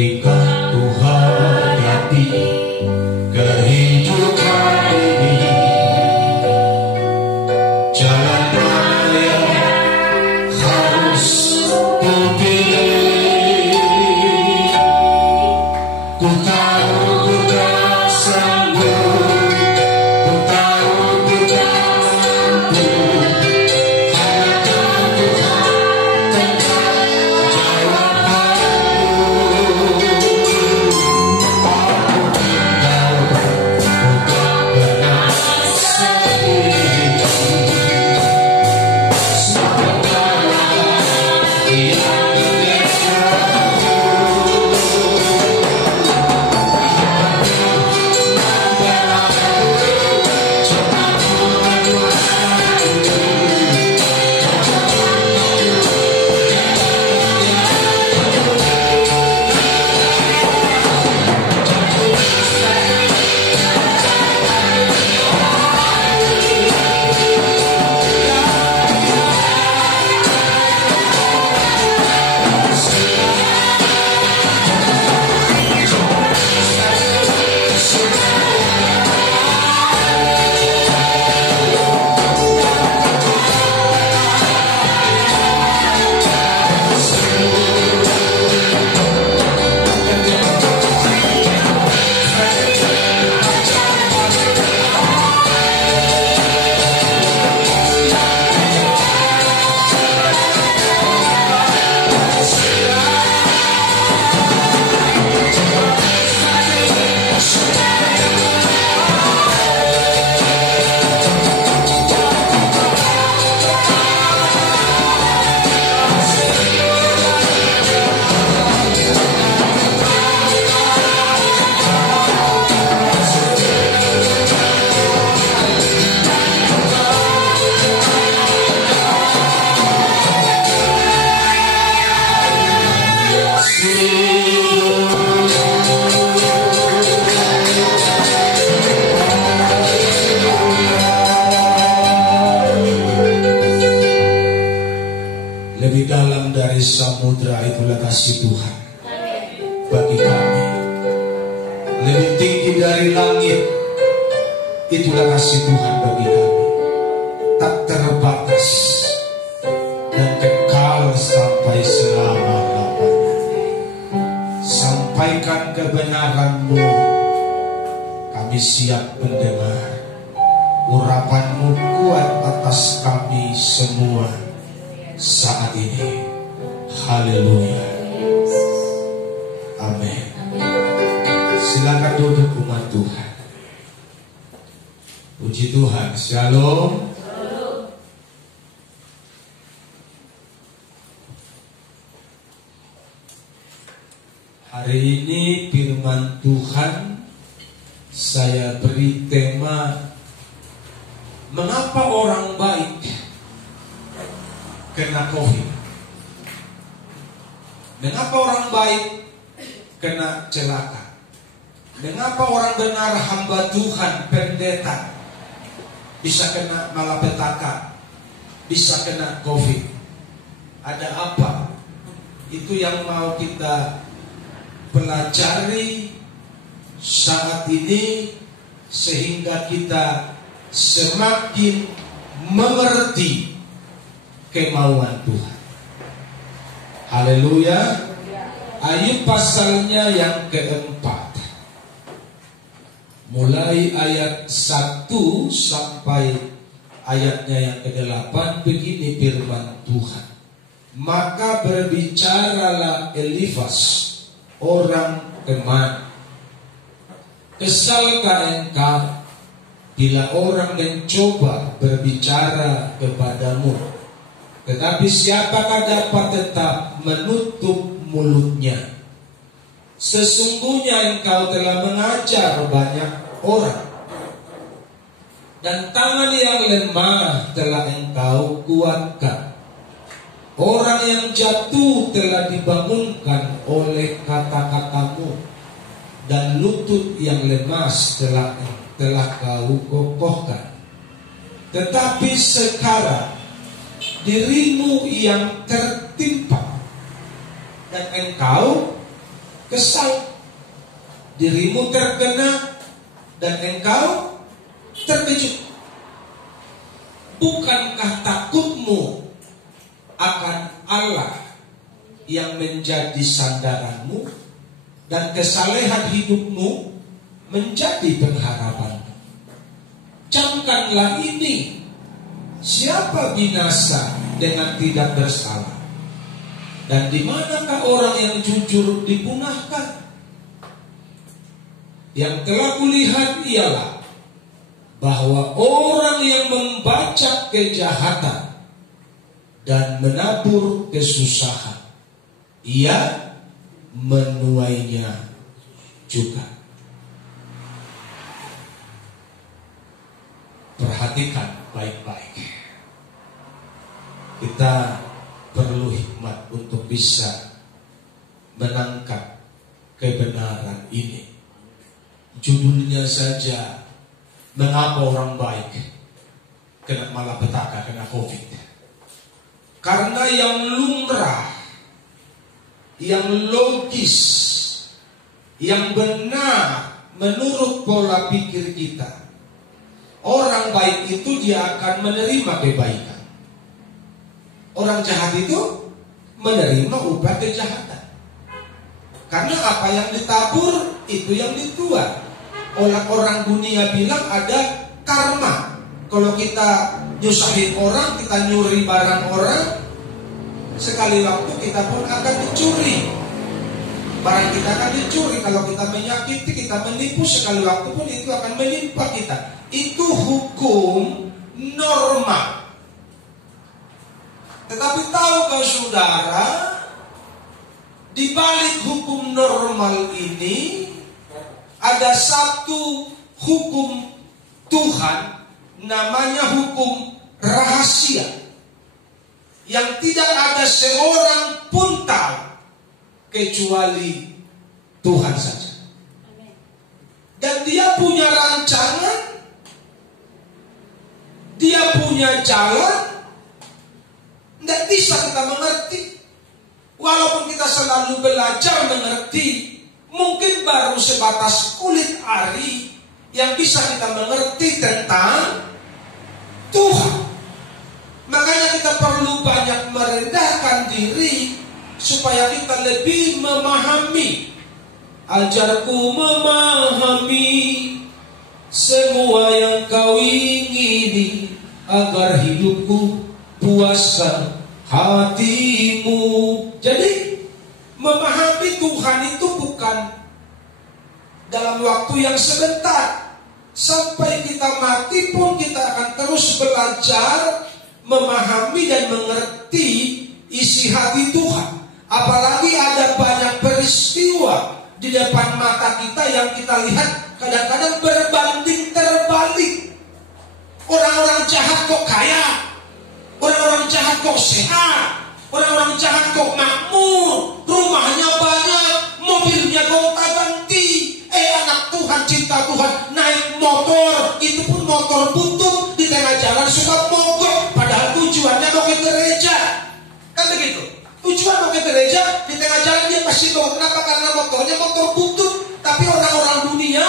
ketika Tuhan hati kehidupan ini, jalan mana yang harus ku pilih. Ku tahu ku tak sanggup, ku tahu ku tak mampu, hanya Tuhan tentang jawabanku. Aku tahu bukan benar sendiri, sementara yang lebih dalam dari samudra itulah kasih Tuhan bagi kami. Lebih tinggi dari langit itulah kasih Tuhan bagi kami. Tak terbatas dan kekal sampai selama-lamanya. Sampaikan kebenaran-Mu, kami siap mendengar. Urapan-Mu kuat atas kami semua saat ini. Haleluya. Amin. Silakan duduk umat Tuhan. Puji Tuhan. Shalom. Hari ini firman Tuhan saya beri tema, mengapa orang baik kena COVID? Mengapa orang baik kena celaka? Mengapa orang benar hamba Tuhan, pendeta, bisa kena malapetaka, bisa kena COVID? Ada apa? Itu yang mau kita pelajari saat ini, sehingga kita semakin mengerti kemauan Tuhan. Haleluya. Ayub pasalnya yang keempat, mulai ayat 1 sampai ayatnya yang ke-8, begini firman Tuhan. Maka berbicaralah Elifas orang Teman, kesalkah engkau bila orang mencoba berbicara kepadamu? Tetapi siapakah dapat tetap menutup mulutnya? Sesungguhnya engkau telah mengajar banyak orang, dan tangan yang lemah telah engkau kuatkan. Orang yang jatuh telah dibangunkan oleh kata-katamu, dan lutut yang lemas telah kau kokohkan. Tetapi sekarang dirimu yang tertimpa, dan engkau kesal, dirimu terkena, dan engkau terkejut. Bukankah takutmu akan Allah yang menjadi sandaranmu dan kesalehan hidupmu menjadi pengharapanmu? Camkanlah ini, siapa binasa dengan tidak bersalah, dan di manakah orang yang jujur dipunahkan? Yang telah kulihat ialah bahwa orang yang membaca kejahatan dan menabur kesusahan, ia menuainya juga. Perhatikan baik-baik. Kita perlu hikmat untuk bisa menangkap kebenaran ini. Judulnya saja, mengapa orang baik kena malapetaka, kena COVID? Karena yang lumrah, yang logis, yang benar menurut pola pikir kita, orang baik itu dia akan menerima kebaikan. Orang jahat itu menerima upah kejahatan. Karena apa yang ditabur itu yang dituai. Orang dunia bilang ada karma. Kalau kita nyusahin orang, kita nyuri barang orang, sekali waktu kita pun akan dicuri. Barang kita akan dicuri. Kalau kita menyakiti, kita menipu, sekali waktu pun itu akan menimpa kita. Itu hukum norma. Tetapi tahukah saudara, di balik hukum normal ini ada satu hukum Tuhan, namanya hukum rahasia, yang tidak ada seorang pun tahu kecuali Tuhan saja. Dan dia punya rancangan, dia punya jalan, tidak bisa kita mengerti. Walaupun kita selalu belajar mengerti, mungkin baru sebatas kulit ari yang bisa kita mengerti tentang Tuhan. Makanya kita perlu banyak merendahkan diri supaya kita lebih memahami. Ajarku memahami semua yang kau ingini, agar hidupku puaskan hatimu. Jadi memahami Tuhan itu bukan dalam waktu yang sebentar. Sampai kita mati pun kita akan terus belajar memahami dan mengerti isi hati Tuhan. Apalagi ada banyak peristiwa di depan mata kita yang kita lihat kadang-kadang berbanding terbalik. Orang-orang jahat kok kaya, orang-orang jahat kok sehat, orang-orang jahat kok makmur, rumahnya banyak, mobilnya gonta-ganti. Anak Tuhan, cinta Tuhan, naik motor, itu pun motor butut, di tengah jalan suka mogok, padahal tujuannya mau ke gereja. Kan begitu? Tujuan mau ke gereja, di tengah jalan dia pasti mogok. Kenapa? Karena motornya motor butut. Tapi orang-orang dunia,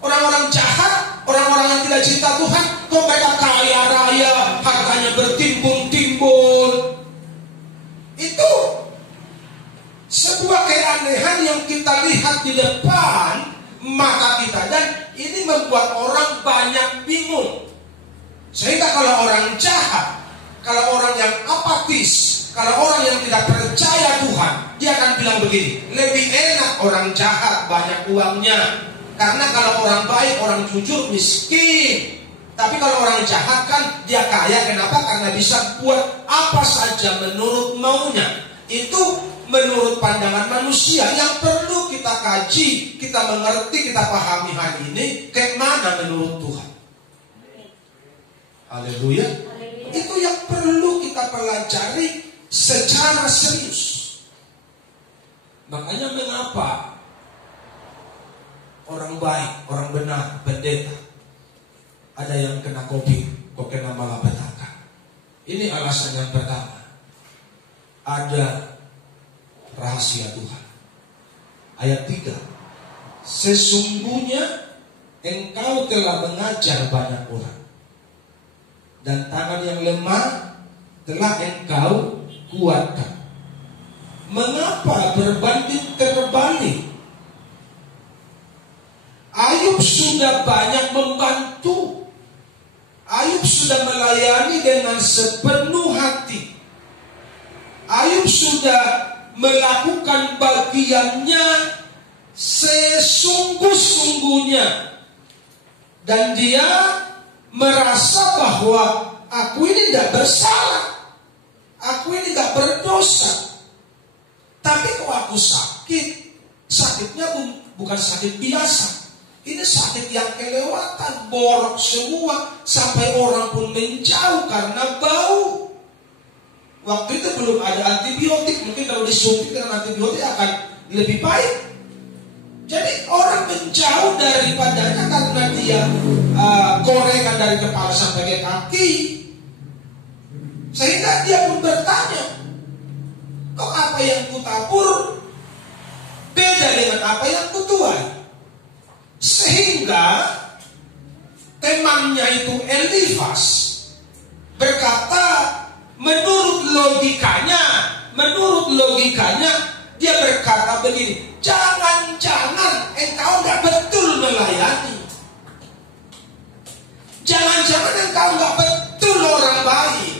orang-orang jahat, orang-orang yang tidak cinta Tuhan, kok mereka kaya raya, hartanya bertimbun-timbun. Itu sebuah keanehan yang kita lihat di depan mata kita, dan ini membuat orang banyak bingung. Sehingga kalau orang jahat, kalau orang yang apatis, kalau orang yang tidak percaya Tuhan, dia akan bilang begini, lebih enak orang jahat banyak uangnya, karena kalau orang baik, orang jujur miskin. Tapi kalau orang jahat kan dia kaya. Kenapa? Karena bisa buat apa saja menurut maunya. Itu menurut pandangan manusia. Yang perlu kita kaji, kita mengerti, kita pahami hal ini, kayak mana menurut Tuhan. Haleluya. Itu yang perlu kita pelajari secara serius. Makanya mengapa orang baik, orang benar, pendeta, ada yang kena COVID, kok kena malapetaka. Ini alasan yang pertama. Ada rahasia Tuhan. Ayat 3. Sesungguhnya engkau telah mengajar banyak orang, dan tangan yang lemah telah engkau kuatkan. Mengapa berbanding terbalik? Ayub sudah banyak membantu. Ayub sudah melayani dengan sepenuh hati. Ayub sudah melakukan bagiannya sesungguh-sungguhnya. Dan dia merasa bahwa aku ini tidak bersalah, aku ini tidak berdosa. Tapi kalau aku sakit, sakitnya bukan sakit biasa. Ini sakit yang kelewatan, borok semua, sampai orang pun menjauh karena bau. Waktu itu belum ada antibiotik, mungkin kalau disuntik dengan antibiotik akan lebih baik. Jadi orang menjauh daripadanya karena dia gorengan dari kepala sampai ke kaki. Sehingga dia pun bertanya, kok apa yang kutabur beda dengan apa yang kutuai? Sehingga temannya itu Elifas berkata, menurut logikanya dia berkata begini, jangan-jangan engkau nggak betul melayani, jangan-jangan engkau nggak betul orang baik,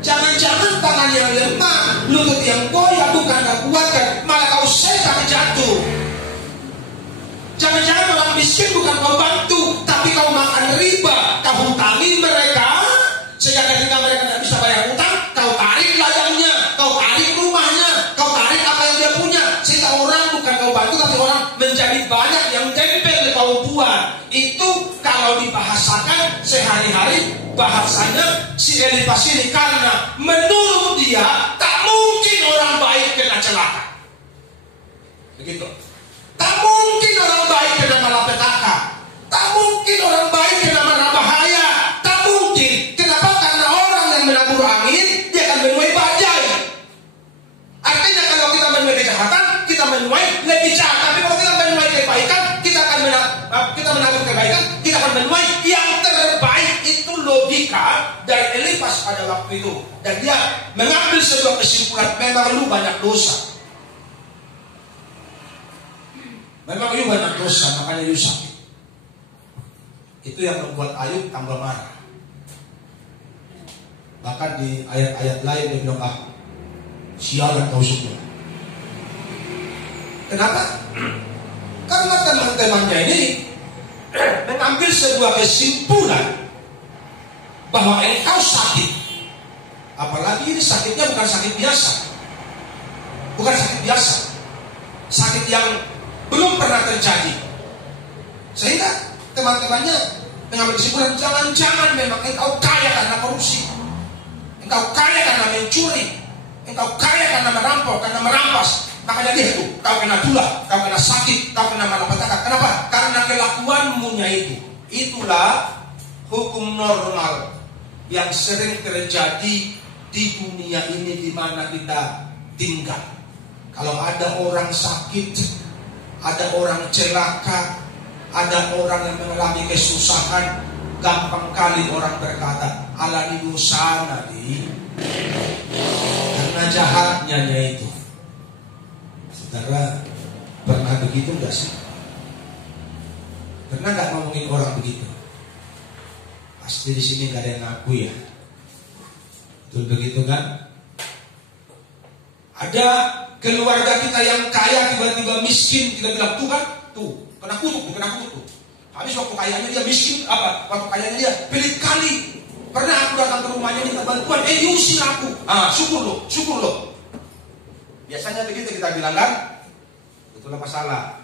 jangan-jangan tangan yang lemah, lutut yang goyah bukan kau kuatkan, malah kau setan jatuh. Jangan-jangan orang miskin bukan kau bantu, tapi kau makan riba, kau hutangi mereka, sehingga ketika mereka tidak bisa bayar hutang, kau tarik ladangnya, kau tarik rumahnya, kau tarik apa yang dia punya, sehingga orang bukan kau bantu, tapi orang menjadi banyak yang tempel kau buat. Itu kalau dibahasakan sehari-hari, bahasanya si Elifas ini, karena menurut dia tak mungkin orang baik kena celaka. Begitu. Tak mungkin orang baik kena malapetaka. Tak mungkin orang baik kena marah bahaya. Tak mungkin. Kenapa? Karena orang yang menabur angin, dia akan menuai bajai. Artinya kalau kita menuai kejahatan, kita menuai lebih jahat. Tapi kalau kita menuai kebaikan, kita menabur kebaikan, kita akan menuai yang terbaik. Itu logika dari Elifas pada waktu itu. Dan dia mengambil sebuah kesimpulan, memang lu banyak dosa. Memang Ayub banyak dosa, makanya Ayub sakit. Itu yang membuat Ayub tambah marah. Bahkan di ayat-ayat lain dia bilang, sialan kau semua. Kenapa? Karena teman-temannya ini mengambil sebuah kesimpulan bahwa engkau sakit. Apalagi ini sakitnya bukan sakit biasa. Bukan sakit biasa. Sakit yang belum pernah terjadi. Sehingga teman-temannya mengambil kesimpulan, jangan-jangan memang engkau kaya karena korupsi, engkau kaya karena mencuri, engkau kaya karena merampok, karena merampas. Makanya dia itu, kau kena tulah, kau kena sakit, kau kena malapetaka. Kenapa? Karena kelakuanmu-nya itu. Itulah hukum normal yang sering terjadi di dunia ini di mana kita tinggal. Kalau ada orang sakit, ada orang celaka, ada orang yang mengalami kesusahan, gampang kali orang berkata, ala di dosa di, karena jahatnya itu. Saudara pernah begitu enggak sih? Pernah enggak ngomongin orang begitu? Pasti di sini enggak ada yang ngaku ya. Betul begitu kan? Ada keluarga kita yang kaya tiba-tiba miskin, kita bilang Tuhan, tuh kena kutuk. Habis waktu kayanya dia miskin, waktu kayanya dia pelit kali. Pernah aku datang ke rumahnya minta bantuan, diusir aku. Syukur loh. Biasanya begitu kita bilang kan, itulah masalah.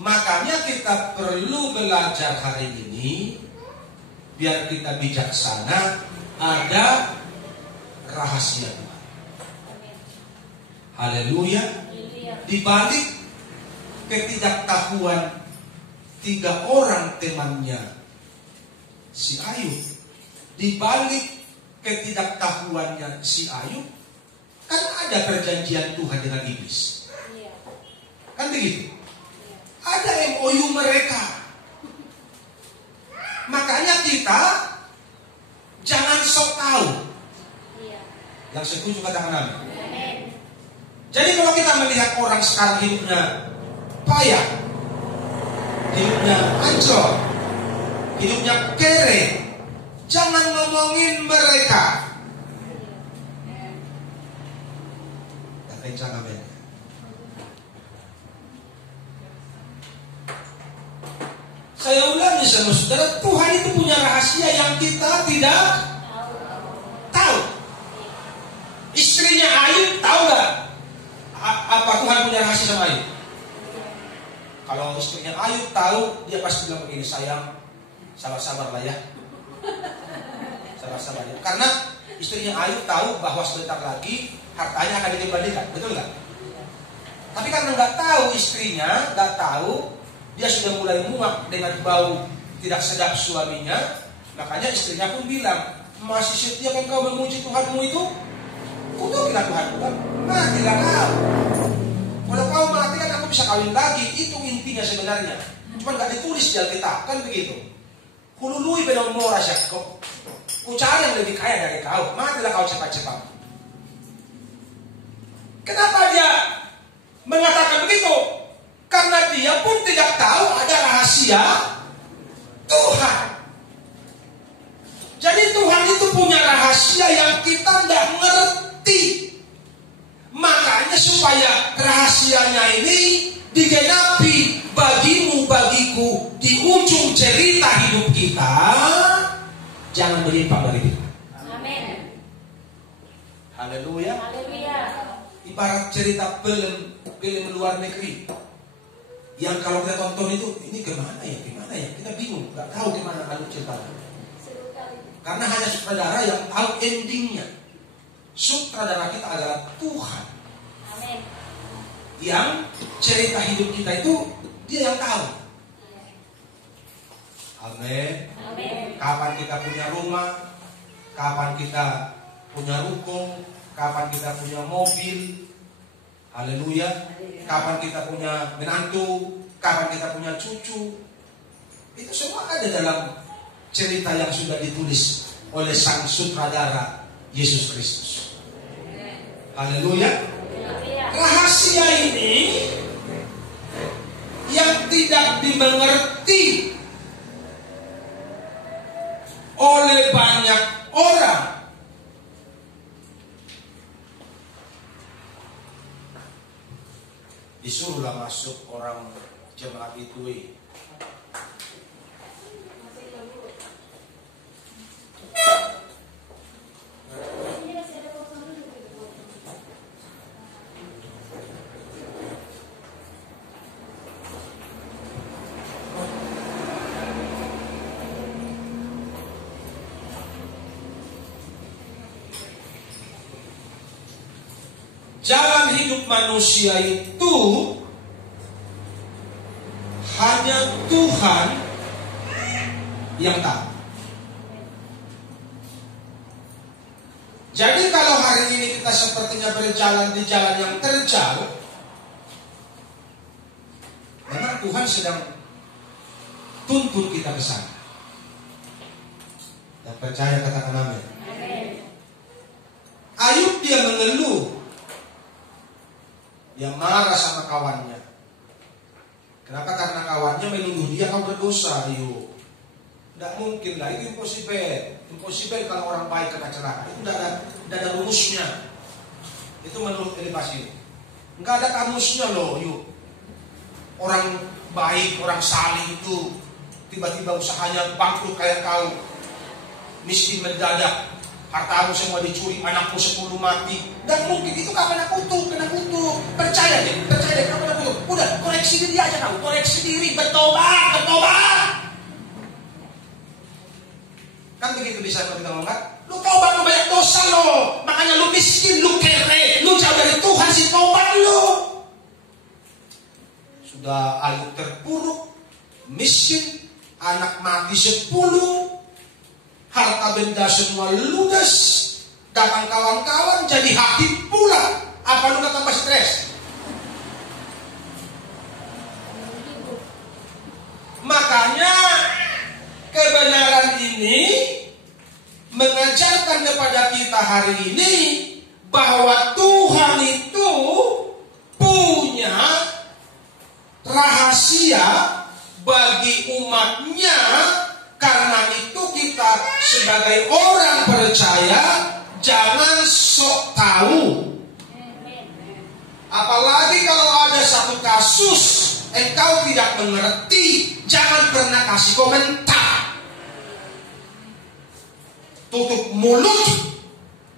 Makanya kita perlu belajar hari ini, biar kita bijaksana, ada rahasia Tuhan. Haleluya. Di balik ketidaktahuan 3 orang temannya si Ayub, di balik ketidaktahuannya si Ayub, kan ada perjanjian Tuhan dengan iblis. Kan begitu? Ada MOU mereka. Makanya kita jangan sok tahu. Yang setuju katakan amin. Jadi kalau kita melihat orang sekarang hidupnya payah, hidupnya hancur, hidupnya kere, jangan ngomongin mereka. Katakan amin. Saya ulangi sama saudara, Tuhan itu punya rahasia yang kita tidak tahu. Istrinya Ayub tahu nggak apa Tuhan punya rahasia sama Ayub? Kalau istrinya Ayub tahu, dia pasti bilang begini, sayang, sabar-sabar lah ya. Sabar-sabar ya. Karena istrinya Ayub tahu bahwa sebentar lagi hartanya akan dikembalikan, betul nggak? Tapi karena nggak tahu istrinya, nggak tahu, dia sudah mulai muak dengan bau tidak sedap suaminya, makanya istrinya pun bilang, masih setia kan kau memuji Tuhanmu itu? Kutukilah Tuhan bilang, matilah kau. Kalau kau mati kan aku bisa kawin lagi. Itu intinya sebenarnya. Cuma gak ditulis di Alkitab, kan begitu. Kulului benom moras ya, ku cari yang lebih kaya dari kau. Matilah kau cepat-cepat. Kenapa dia mengatakan begitu? Karena dia pun tidak tahu ada rahasia Tuhan. Jadi Tuhan itu punya rahasia yang kita tidak ngerti. Makanya supaya rahasianya ini digenapi bagimu, bagiku di ujung cerita hidup kita, jangan menyimpang dari kita. Amin. Haleluya. Haleluya. Ibarat cerita film luar negeri. Yang kalau kita tonton itu, ini gimana ya, kita bingung, nggak tahu gimana alur ceritanya. Karena hanya sutradara yang tahu endingnya. Sutradara kita adalah Tuhan. Amin. Yang cerita hidup kita itu dia yang tahu. Amin. Amin. Kapan kita punya rumah, kapan kita punya ruko, kapan kita punya mobil. Haleluya. Kapan kita punya menantu, kapan kita punya cucu. Itu semua ada dalam cerita yang sudah ditulis oleh sang sutradara Yesus Kristus. Haleluya. Rahasia ini yang tidak dimengerti oleh banyak orang. Disuruhlah masuk orang jemaat itu. Jalan hidup manusia itu hanya Tuhan yang tahu. Jadi kalau hari ini kita sepertinya berjalan di jalan yang terjal, memang Tuhan sedang tuntun kita ke sana. Dan percaya katakan amin. Ayub dia mengeluh. Dia marah sama kawannya. Kenapa? Karena kawannya menuduh dia kau berdosa, Ayub. Tidak mungkin lah, itu impossible. Impossible kalau orang baik kena celaka. Itu tidak ada rumusnya. Itu menurut elevasi. Enggak ada kamusnya loh, Ayub. Orang baik, orang saleh itu tiba-tiba usahanya bangkrut kayak kau, miskin mendadak, hartamu semua dicuri, anakku 10 mati. Dan mungkin itu kau kena kutuk. Percaya deh, kau kena kutuk. Udah, koreksi diri aja kau, koreksi diri, bertobat. Kan begitu bisa kita ngomong kan? Lu tobat, lu banyak dosa lo, makanya lu miskin, lu kere, lu jauh dari Tuhan, si tobat lu. Sudah Ayub terpuruk, miskin, anak mati 10, harta benda semua ludes, datang kawan-kawan jadi hakim pula. Apa lu gak tambah stres? Makanya kebenaran ini mengajarkan kepada kita hari ini bahwa Tuhan itu punya rahasia bagi umatnya. Karena itu kita sebagai orang percaya jangan sok tahu. Apalagi kalau ada satu kasus engkau tidak mengerti, jangan pernah kasih komentar. Tutup mulut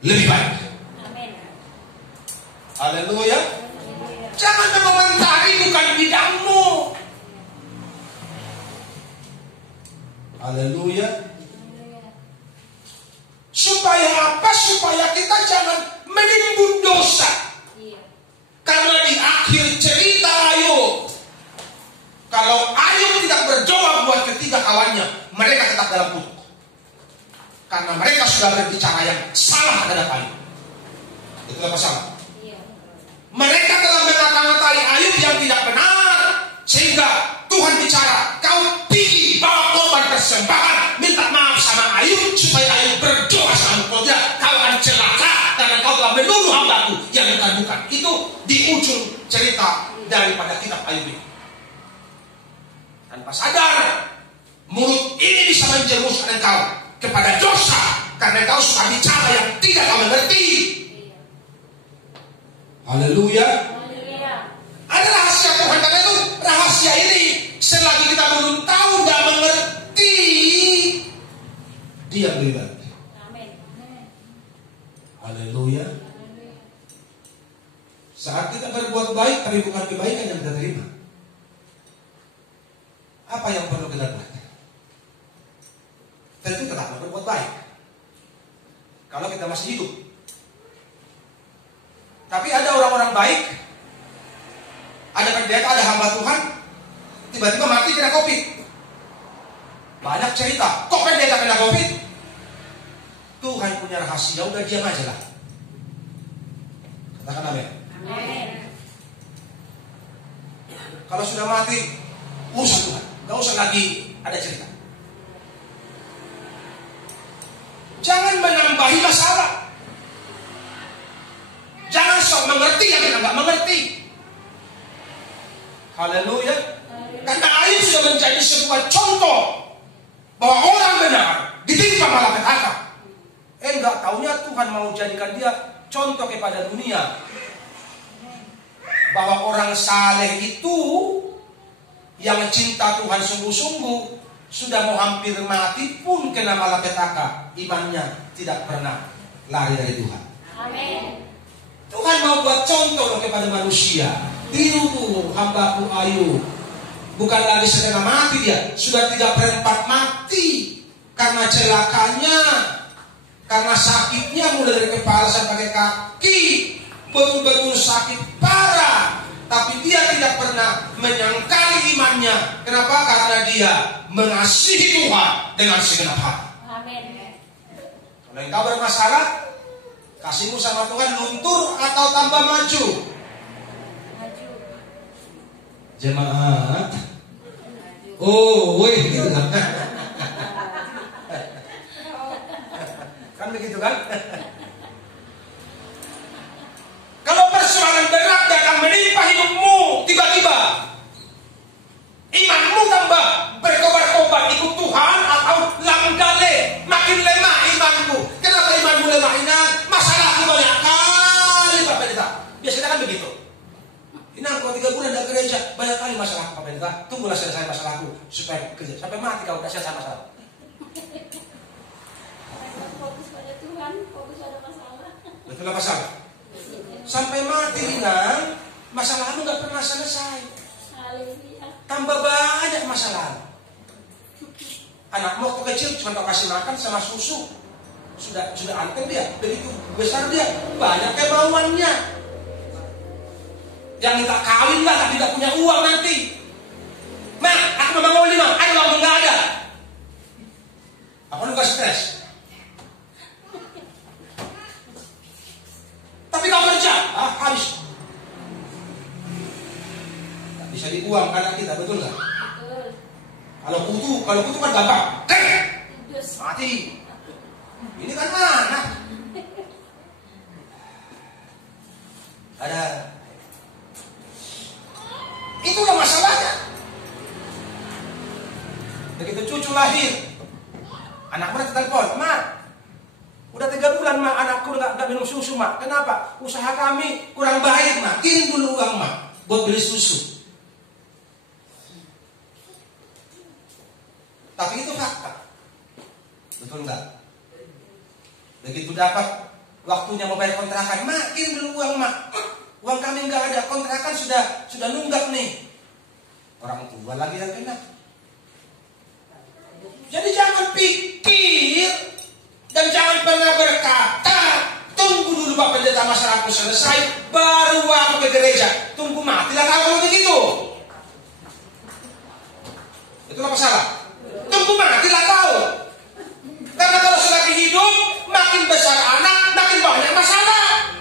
lebih baik. Haleluya. Jangan mengomentari bukan bidangmu. Haleluya. Supaya apa? Supaya kita jangan menimbun dosa. Karena di akhir cerita Ayub, kalau Ayub tidak berdoa buat ketiga kawannya, mereka tetap dalam kutuk. Karena mereka sudah berbicara yang salah terhadap Ayub. Itulah masalah. Mereka telah mengata-ngatai Ayub yang tidak benar, sehingga Tuhan bicara, kau pergi bawa korban persembahan, minta maaf sama Ayub supaya Ayub berdoa sama kau. Tidak, kau akan celaka karena kau telah menuduh hambaku yang bukan-bukan. Itu di ujung cerita daripada kitab Ayub ini. Tanpa sadar, mulut ini bisa menjerumuskan engkau kepada dosa karena engkau suka bicara yang tidak kau mengerti. Haleluya. Ada rahasia Tuhan, karena itu rahasia ini selagi kita belum tahu dan mengerti, dia beribadah. Haleluya. Saat kita berbuat baik tapi bukan kebaikan yang kita terima, apa yang perlu kita buat? Tentu tetap berbuat baik kalau kita masih hidup. Tapi ada orang-orang baik, ada pendeta, ada hamba Tuhan, tiba-tiba mati kena COVID. Banyak cerita, kok pendeta kena COVID? Tuhan punya rahasia, udah diam aja lah. Katakan amin. Kalau sudah mati, urusan Tuhan, gak usah lagi ada cerita. Jangan menambahi masalah. Jangan sok mengerti yang kita nggak mengerti. Haleluya. Karena Ayub sudah menjadi sebuah contoh bahwa orang benar ditimpa malapetaka. Enggak taunya Tuhan mau jadikan dia contoh kepada dunia bahwa orang saleh itu yang cinta Tuhan sungguh-sungguh sudah mau hampir mati pun kena malapetaka, imannya tidak pernah lari dari Tuhan. Amin. Tuhan mau buat contoh kepada manusia. Tiru tuh hambaku Ayub. Bukan lagi setengah mati dia, sudah 3/4 mati karena celakanya, karena sakitnya mulai dari kepala sampai kaki, betul-betul sakit parah. Tapi dia tidak pernah menyangkali imannya. Kenapa? Karena dia mengasihi Tuhan dengan segenap hati. Amin. Kalau engkau bermasalah, kasihmu sama Tuhan luntur atau tambah maju? Maju. Jemaat. Oh, woi gitu kan? Kan begitu kan? Kalau persoalan berat datang menimpa hidupmu tiba-tiba, imanmu tambah berkobar-kobar ikut Tuhan atau langgale, makin lemah imanmu. Kenapa imanmu lemah? Masalahku banyak kali Pak Pendeta. Biasanya kan begitu. Ini aku 3 bulan dari gereja, banyak kali masalahku Pak Pendeta. Tunggulah selesai masalahku supaya kerja sampai mati kau udah selesai masalah. Fokus pada Tuhan, fokus pada masalah. Betul apa salah? Sampai mati bilang masalahmu nggak pernah selesai. Tambah banyak masalah. Anakmu waktu kecil cuma kau kasih makan sama susu, sudah anteng dia. Begitu besar dia banyak kemauannya. Yang minta kawin lah tapi tidak punya uang nanti. Mak, aku mau 5, ada uang nggak ada. Apa lu gak stres? Tapi kau kerja, habis bisa dibuang anak kita, betul nggak? Betul. Kalau kutu kan gampang, Kudus. mati. Ini kan anak. Ada. Itulah masalahnya. Begitu cucu lahir, anak mana telepon, "Mak, udah 3 bulan mak, anakku nggak minum susu mak. Kenapa? Usaha kami kurang baik mak. Kirim dulu uang mak buat beli susu." Tapi itu fakta, betul nggak? Begitu dapat waktunya mau bayar kontrakan, "Mak, kirim dulu uang mak. Uang kami nggak ada, kontrakan sudah nunggak nih." Orang tua lagi yang kena. Jadi jangan pikir dan jangan pernah berkata, "Tunggu dulu Pak Pendeta masalahku selesai, baru aku ke gereja." Tunggu matilah kalau begitu. Itulah masalah. Tunggu matilah kau. Karena kalau selagi hidup, makin besar anak, makin banyak masalah.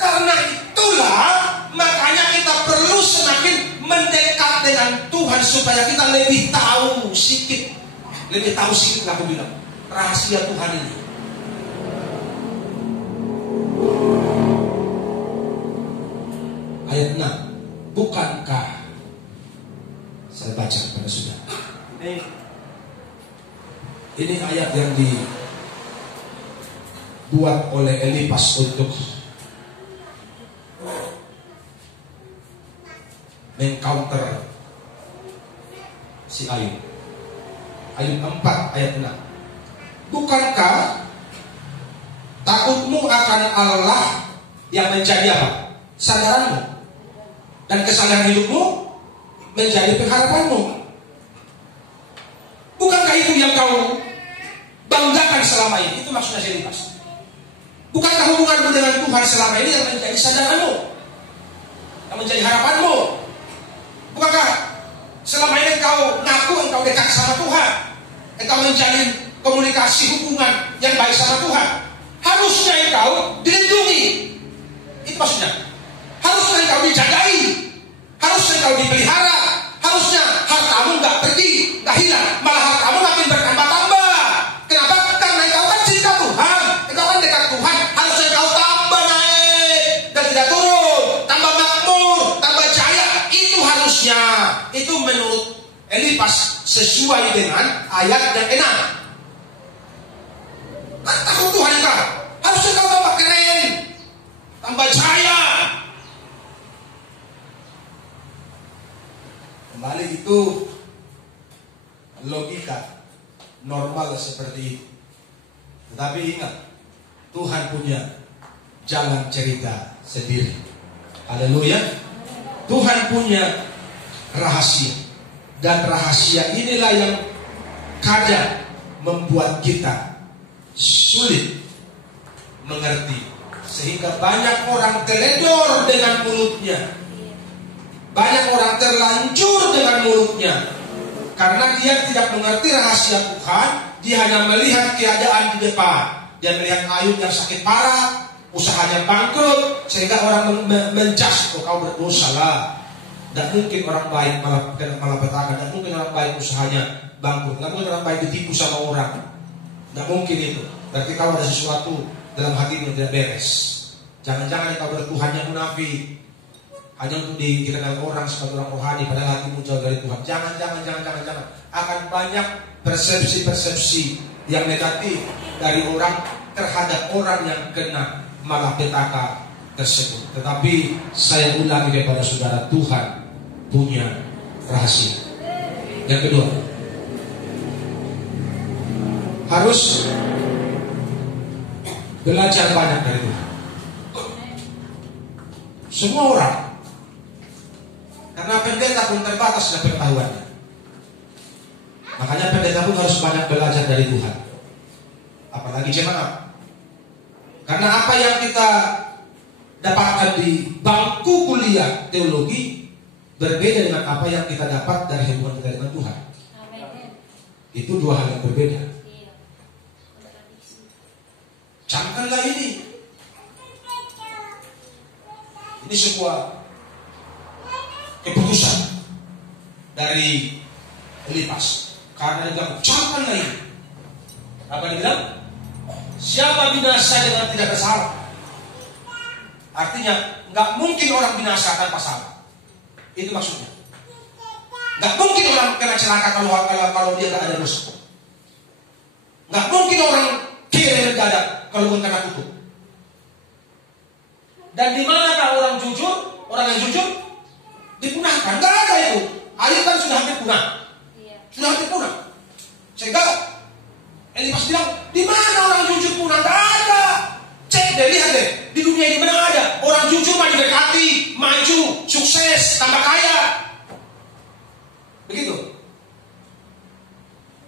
Karena itulah, makanya kita perlu semakin mendekat dengan Tuhan supaya kita lebih tahu sedikit aku bilang rahasia Tuhan ini. Ayat 6, bukankah, saya baca pada saudara, ini ayat yang dibuat oleh Elipas untuk mengcounter si Ayub. Ayub 4 ayat 6. Bukankah takutmu akan Allah yang menjadi apa? Sandaranmu, dan kesalahan hidupmu menjadi pengharapanmu. Bukankah itu yang kau banggakan selama ini? Itu maksudnya si Elipas. Bukankah hubunganmu dengan Tuhan selama ini yang menjadi sandaranmu, yang menjadi harapanmu? Bukankah selama ini engkau dekat sama Tuhan, engkau menjalin komunikasi hubungan yang baik sama Tuhan? Harusnya engkau dilindungi. Itu maksudnya. Harusnya engkau dijagai, harusnya engkau dipelihara, harusnya hartamu nggak pergi, nggak hilang, malah hartamu makin bertambah-tambah. Kenapa? Karena engkau kan cinta Tuhan, engkau kan dekat Tuhan. Harusnya engkau tambah naik dan tidak turun, tambah makmur, tambah jaya. Itu harusnya. Itu menurut Elipas sesuai dengan ayat yang 6. Kan takut Tuhan engkau, harusnya engkau tambah keren, tambah jaya. Kembali itu logika normal seperti itu. Tetapi ingat, Tuhan punya jalan cerita sendiri. Haleluya. Tuhan punya rahasia, dan rahasia inilah yang kadang membuat kita sulit mengerti, sehingga banyak orang teledor dengan mulutnya, banyak orang terlanjur dengan mulutnya, karena dia tidak mengerti rahasia Tuhan. Dia hanya melihat keadaan di depan. Dia melihat Ayub yang sakit parah, usahanya bangkrut, sehingga orang menjas, "Oh, kau berdosa lah. Tidak mungkin orang baik malah petaka. Tidak mungkin orang baik usahanya bangkrut. Tidak mungkin orang baik ditipu sama orang. Tidak mungkin itu. Berarti kau ada sesuatu dalam hatimu tidak beres. Jangan-jangan kau bertuhan yang munafik, hanya untuk dikenal orang sebagai orang rohani, padahal hatimu jauh dari Tuhan. Jangan. Akan banyak persepsi-persepsi yang negatif dari orang terhadap orang yang kena malapetaka tersebut. Tetapi saya ulangi kepada saudara, Tuhan punya rahasia. Yang kedua, harus belajar banyak dari Tuhan. Semua orang, karena pendeta pun terbatas dalam pengetahuannya. Makanya pendeta pun harus banyak belajar dari Tuhan. Apalagi jemaat. Karena apa yang kita dapatkan di bangku kuliah teologi berbeda dengan apa yang kita dapat dari hubungan kita dengan Tuhan. Amin. Itu dua hal yang berbeda. Camkanlah ini. Ini sebuah keputusan dari Elipas. Karena dia bilang, ucapkanlah ini. Apa dia bilang? Siapa binasa dengan tidak bersalah? Artinya, nggak mungkin orang binasa tanpa salah. Itu maksudnya. Nggak mungkin orang kena celaka kalau dia nggak ada dosa. Nggak mungkin orang kiri mendadak kalau bukan karena tutup. Dan di manakah orang jujur? Orang yang jujur dipunahkan. Nggak ada itu. Ayub kan sudah hampir punah. Sudah hampir punah. Sehingga Elipas bilang, di mana orang jujur punah? Nggak ada. Cek deh, lihat deh. Di dunia ini mana ada orang jujur mah diberkati, maju, sukses, tambah kaya. Begitu.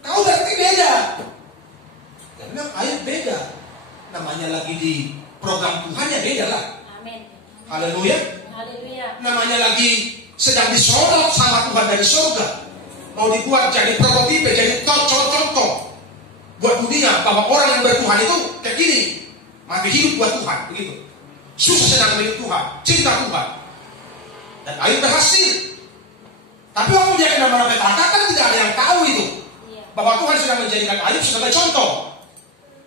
Kau berarti beda. Ya memang Ayub beda. Namanya lagi di program Tuhan ya beda lah. Amin. Haleluya. Haleluya. Namanya lagi sedang disorot sama Tuhan dari surga. Mau dibuat jadi prototipe, jadi contoh buat dunia bahwa orang yang bertuhan itu kayak gini. Mati hidup buat Tuhan, begitu. Susah senang milik Tuhan, cinta Tuhan. Dan Ayub berhasil. Tapi waktu dia kena malapetaka kan tidak ada yang tahu itu. Bahwa Tuhan sedang menjadikan Ayub sebagai contoh.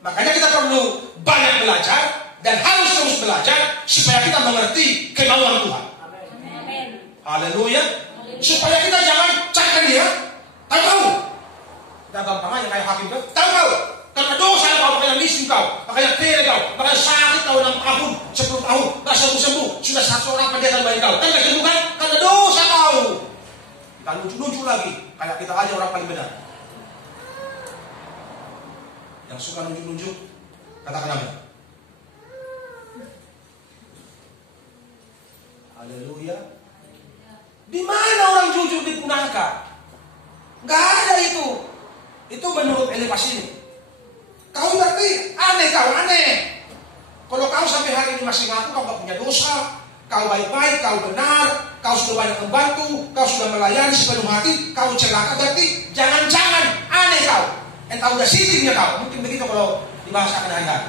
Makanya kita perlu banyak belajar dan harus terus belajar supaya kita mengerti kemauan Tuhan. Amin. Haleluya. Supaya kita jangan cari dia. Tahu. Kita gampang aja kayak hakim kan. Tahu. Karena dosa kau, makanya miskin kau, makanya kere kau, makanya sakit kau 6 tahun, 10 tahun, gak sembuh-sembuh, sudah 1 orang pendeta baik kau. Kan gak sembuh kan? Karena dosa kau. Kita lucu-lucu lagi, kayak kita aja orang paling benar. Yang suka lucu-lucu, katakan amin. Haleluya. Di mana orang jujur dipunahkan? Gak ada itu. Itu menurut Elipas ini. Kau berarti aneh kau, aneh. Kalau kau sampai hari ini masih ngaku kau gak punya dosa, kau baik-baik, kau benar, kau sudah banyak membantu, kau sudah melayani sepenuh hati, kau celaka, berarti jangan-jangan aneh kau. Entah udah sintingnya kau, mungkin begitu kalau dibahasakan hari-hari.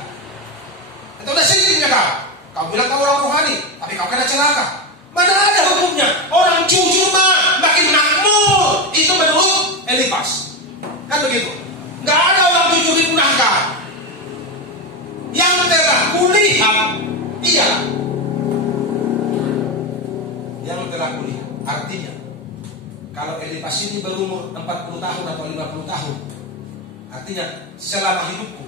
Entah udah sintingnya kau. Kau bilang kau orang rohani, tapi kau kena celaka. Mana ada hukumnya? Orang jujur mah makin makmur. Itu menurut Elipas. Kan begitu. Gak ada orang jujur dipunahkan. Yang telah kulihat, iya. Yang telah kulihat. Artinya, kalau Elipas ini berumur 40 tahun atau 50 tahun, artinya selama hidupku.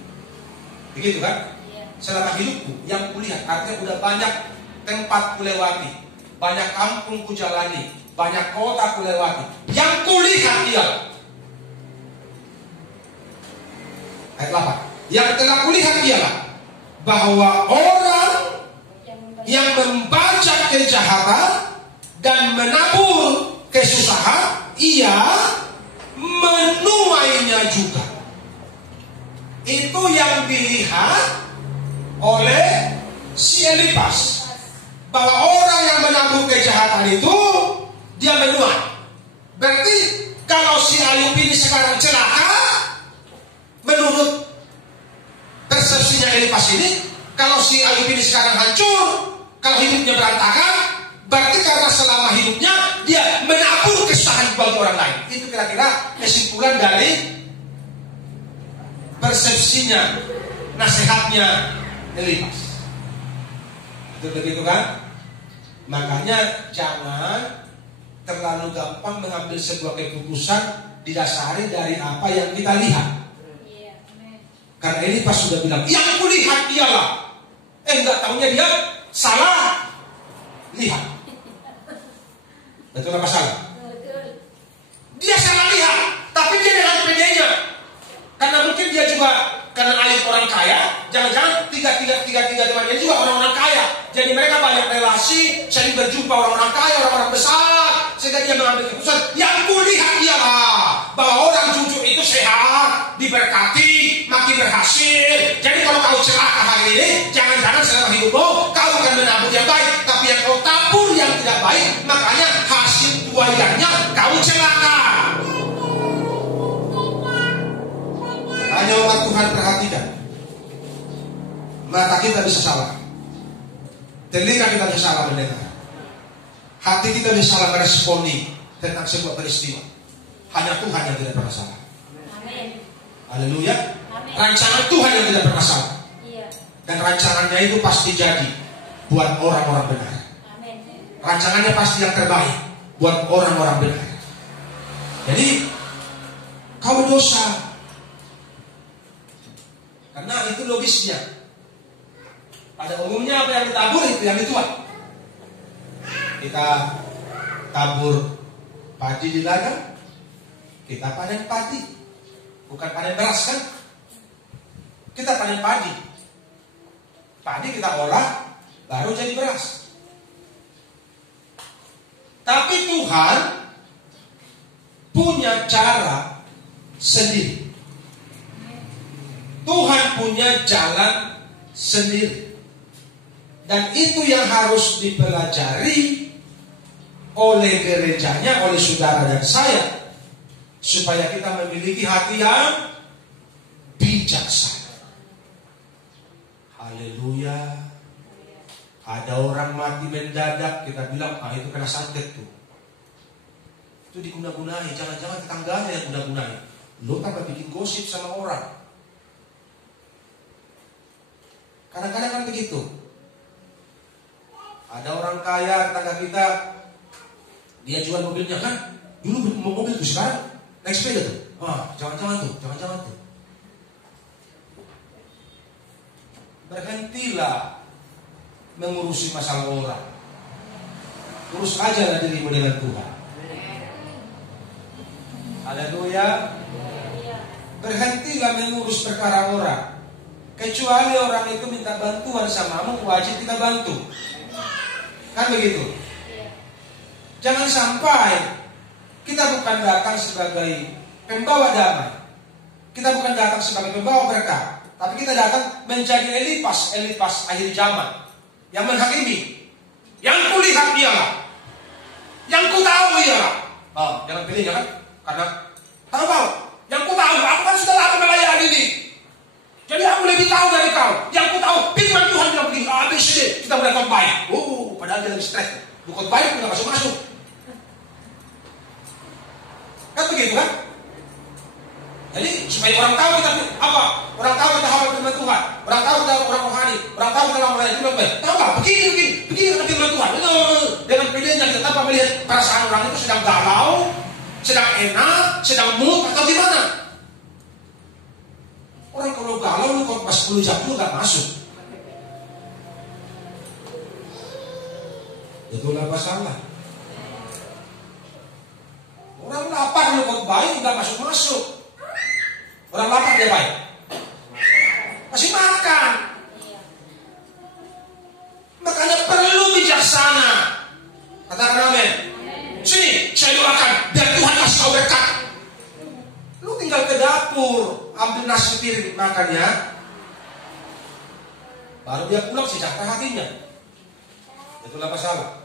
Begitu kan? Selama hidupku, yang kulihat, artinya udah banyak tempat kulewati, banyak kampung kujalani, banyak kota kulewati. Yang kulihat ialah ayat 8. Yang telah kulihat ialah bahwa orang yang membaca kejahatan dan menabur kesusahan, ia menuainya juga. Itu yang dilihat oleh si Elipas, bahwa orang yang menabur kejahatan itu dia menuai. Berarti kalau si Ayub ini sekarang celaka, menurut persepsinya Elipas ini, kalau si Ayub ini sekarang hancur, kalau hidupnya berantakan, berarti karena selama hidupnya dia menabur kesusahan bagi orang lain. Itu kira-kira kesimpulan dari persepsinya, nasihatnya Elipas. Itu begitu kan? Makanya jangan terlalu gampang mengambil sebuah keputusan didasari dari apa yang kita lihat. Karena Elipas sudah bilang, yang kulihat ialah, enggak tahunya dia salah lihat. Betul apa salah? Dia salah lihat, tapi dia dengan pedenya. Karena mungkin dia juga, karena Ayub orang kaya, jangan-jangan tiga temannya juga orang-orang kaya. Jadi mereka banyak relasi, sering berjumpa orang-orang kaya, orang-orang besar, sehingga dia mengambil keputusan. Yang kulihat ialah bahwa orang jujur itu sehat, diberkati, makin berhasil. Jadi kalau kau celaka hari ini, jangan-jangan selama hidupmu kau akan menabur yang baik, tapi yang kau tabur yang tidak baik, makanya hasil tuaiannya kau celaka. Hanya umat Tuhan perhatikan, mata kita bisa salah, telinga kita bisa salah mendengar, hati kita bisa salah meresponi tentang sebuah peristiwa. Hanya Tuhan yang tidak pernah salah. Amin. Haleluya. Amin. Rancangan Tuhan yang tidak pernah salah. Iya. Dan rancangannya itu pasti jadi buat orang-orang benar. Amin. Rancangannya pasti yang terbaik buat orang-orang benar. Jadi kau berdosa karena itu logisnya. Pada umumnya apa yang ditabur itu yang dituai. Kita tabur padi di ladang, kita panen padi, bukan panen beras kan? Kita panen padi, padi kita olah, baru jadi beras. Tapi Tuhan punya cara sendiri. Tuhan punya jalan sendiri. Dan itu yang harus dipelajari oleh gerejanya, oleh saudara dan saya, supaya kita memiliki hati yang bijaksana. Haleluya. Ada orang mati mendadak, kita bilang, itu kena santet tuh. Itu diguna-gunai, jangan-jangan tetangganya yang guna-gunai. Lo tambah bikin gosip sama orang. Kadang-kadang kan begitu. Ada orang kaya tetangga kita, dia jual mobilnya kan, dulu mobil itu sekarang naik sepeda tuh. Jangan-jangan tuh. Berhentilah mengurusi masalah orang. Urus aja lah dirimu dengan Tuhan. Haleluya. Berhentilah mengurus perkara orang. Kecuali orang itu minta bantuan samamu, wajib kita bantu. Kan begitu? Jangan sampai kita bukan datang sebagai pembawa damai. Kita bukan datang sebagai pembawa berkah, tapi kita datang menjadi elipas akhir zaman yang menghakimi. Yang kulihat dialah, yang ku tahu dialah. Jangan pilih jangan, karena tahu. Yang ku tahu, aku kan sudah lama melayani ini. Jadi aku lebih tahu dari kau. Yang ku tahu, firman Tuhan bilang begini, ABC, kita mulai khotbah. Padahal dia lagi stres. Bukan baik, nggak masuk. Kan begitu kan? Jadi supaya orang tahu kita apa? Orang tahu kita hamba firman Tuhan. Orang tahu kita orang rohani. Orang tahu kita melayani firman Tuhan. Tahu nggak? Begini kata firman Tuhan. Dengan pilihannya kita tanpa melihat perasaan orang itu sedang galau, sedang enak, sedang mood atau gimana? Orang kalau galau lu kalau pas 10 jam itu nggak masuk. Itu apa salah? Orang lapar lu kok baik nggak masuk. Orang lapar dia baik. Masih makan. Makanya perlu bijaksana. Katakan amin. Sini saya doakan biar Tuhan kasih kau berkat. Lu tinggal ke dapur, ambil nasi piring makan ya. Baru dia pulang sejahtera hatinya. Itulah masalah.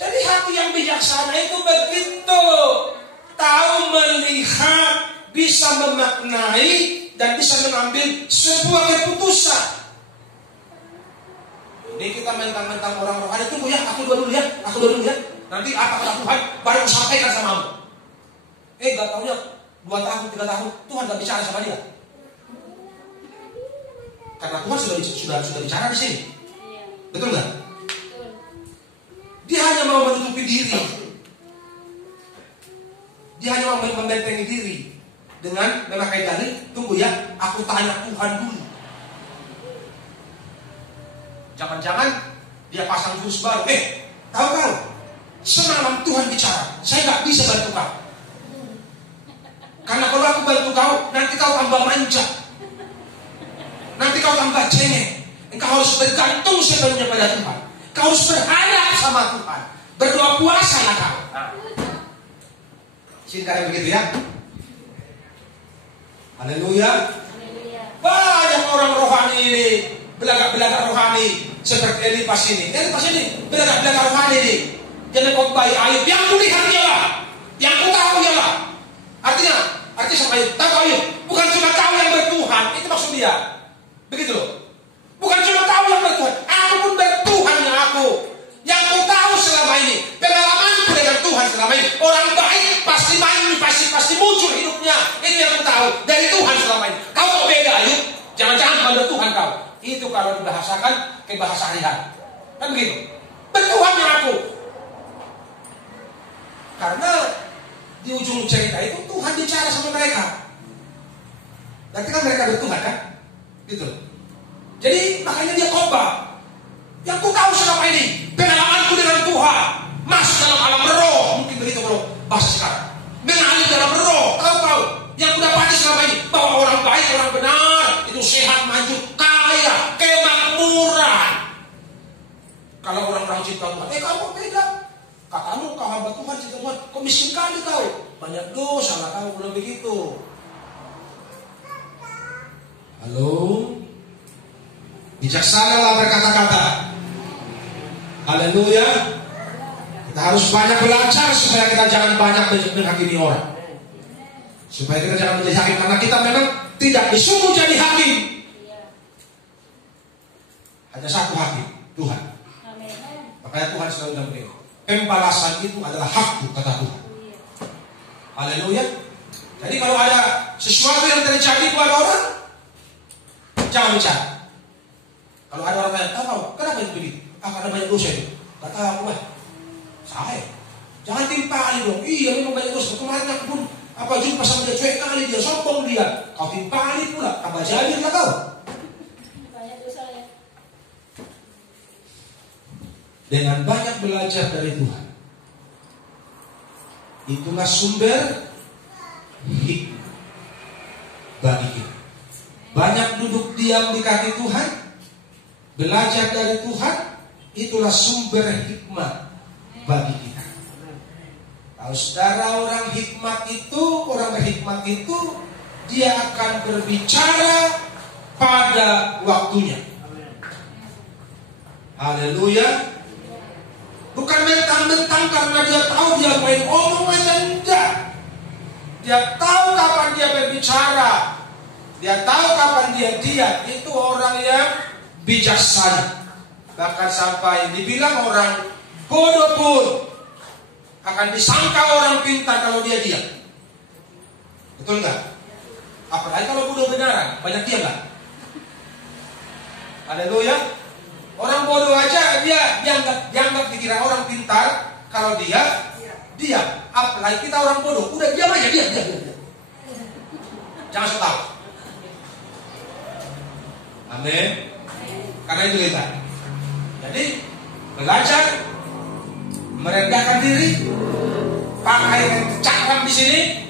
Jadi hati yang bijaksana itu begitu, tahu melihat, bisa memaknai dan bisa mengambil sebuah keputusan. Ini kita mentang-mentang orang rohani, tunggu ya, aku dulu ya. Nanti apa kata Tuhan baru sampaikan sama kamu. Gak taunya 2 tahun, 3 tahun Tuhan gak bicara sama dia. Karena Tuhan sudah bicara di sini. Betul nggak? Dia hanya mau menutupi diri. Dia hanya mau membentengi diri dengan memakai dalil, tunggu ya, aku tanya Tuhan dulu. Jangan-jangan dia pasang jurus baru. Tahu kau? Semalam Tuhan bicara, saya nggak bisa bantu kau. Karena kalau aku bantu kau, nanti kau tambah manja. Nanti kau tambah cengeng. Engkau harus bergantung sepenuhnya pada Tuhan. Kau harus berharap sama Tuhan. Berdoa puasa lah kau. Singkatnya begitu ya. Haleluya. Banyak orang rohani ini, belagak-belagak rohani seperti Elipas ini. Belagak-belagak rohani ini. Jadi khotbah Ayub, yang kulihat dialah, yang ku tahu dialah. Artinya sama Ayub, tahu Ayub, bukan cuma kau yang bertuhan, itu maksud dia. Begitu loh. Bukan cuma kau yang bertuhan, aku pun bertuhan yang aku. Yang ku tahu kalau dibahasakan ke bahasa hari-hari. Kan begitu. Bertuhan yang aku. Karena di ujung cerita itu Tuhan bicara sama mereka. Berarti kan mereka bertuhan kan? Gitu. Jadi makanya dia khotbah. Yang ku tahu selama ini, pengalamanku dengan Tuhan, masuk dalam alam roh, mungkin begitu kalau bahasa sekarang. Mengalir dalam roh, tahu-tahu. Yang ku dapati selama ini, bahwa orang baik, orang benar, itu sehat, maju, kaya, kemakmuran. Kalau orang-orang cinta Tuhan, kamu beda. Katamu kau hamba Tuhan, cinta Tuhan, kau miskin kali kau. Banyak dosa lah kau, belum begitu. Halo? Bijaksanalah berkata-kata. Haleluya. Kita harus banyak belajar supaya kita jangan banyak menghakimi orang. Supaya kita jangan menjadi hakim, karena kita memang tidak disuruh jadi hakim. Hanya satu hakim, Tuhan. Makanya Tuhan selalu bilang begini, pembalasan itu adalah hakku, kata Tuhan. Haleluya. Jadi kalau ada sesuatu yang terjadi pada orang, jangan bicara. Kalau ada orang yang tahu, kenapa itu begitu? Karena banyak dosa itu. Gak tahu aku, saya. Jangan timpali dong. Iya, memang banyak dosa. Kemarin aku pun jumpa sama dia, cuek kali dia, sombong dia. Kau timpali pula, tambah jadi lah kau. Banyak dosa ya. Dengan banyak belajar dari Tuhan, itulah sumber hikmah bagi kita. Banyak duduk diam di kaki Tuhan, belajar dari Tuhan, itulah sumber hikmah bagi kita. Kalau saudara orang berhikmat itu, dia akan berbicara pada waktunya. Haleluya. Bukan mentang-mentang karena dia tahu dia main omong aja, enggak. Dia tahu kapan dia berbicara. Dia tahu kapan dia diam. Itu orang yang bijaksana. Bahkan sampai dibilang orang bodoh pun akan disangka orang pintar kalau dia diam. Betul enggak? Apalagi kalau bodoh beneran, banyak diam enggak? Haleluya. Orang bodoh aja dia dianggap dikira orang pintar kalau dia diam. Apalagi kita orang bodoh, udah diam aja, diam. Jangan sok tahu. Amin. Karena itu kita. Jadi belajar merendahkan diri, pakai rem cakram di sini,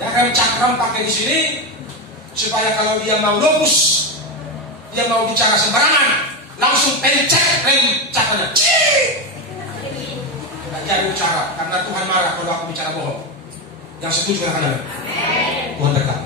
ya rem cakram pakai di sini, supaya kalau dia mau lupus, dia mau bicara sembarangan, langsung pencet rem cakramnya. Tidak jadi bicara, karena Tuhan marah kalau aku bicara bohong. Yang setuju katakan amin. Tuhan dekat.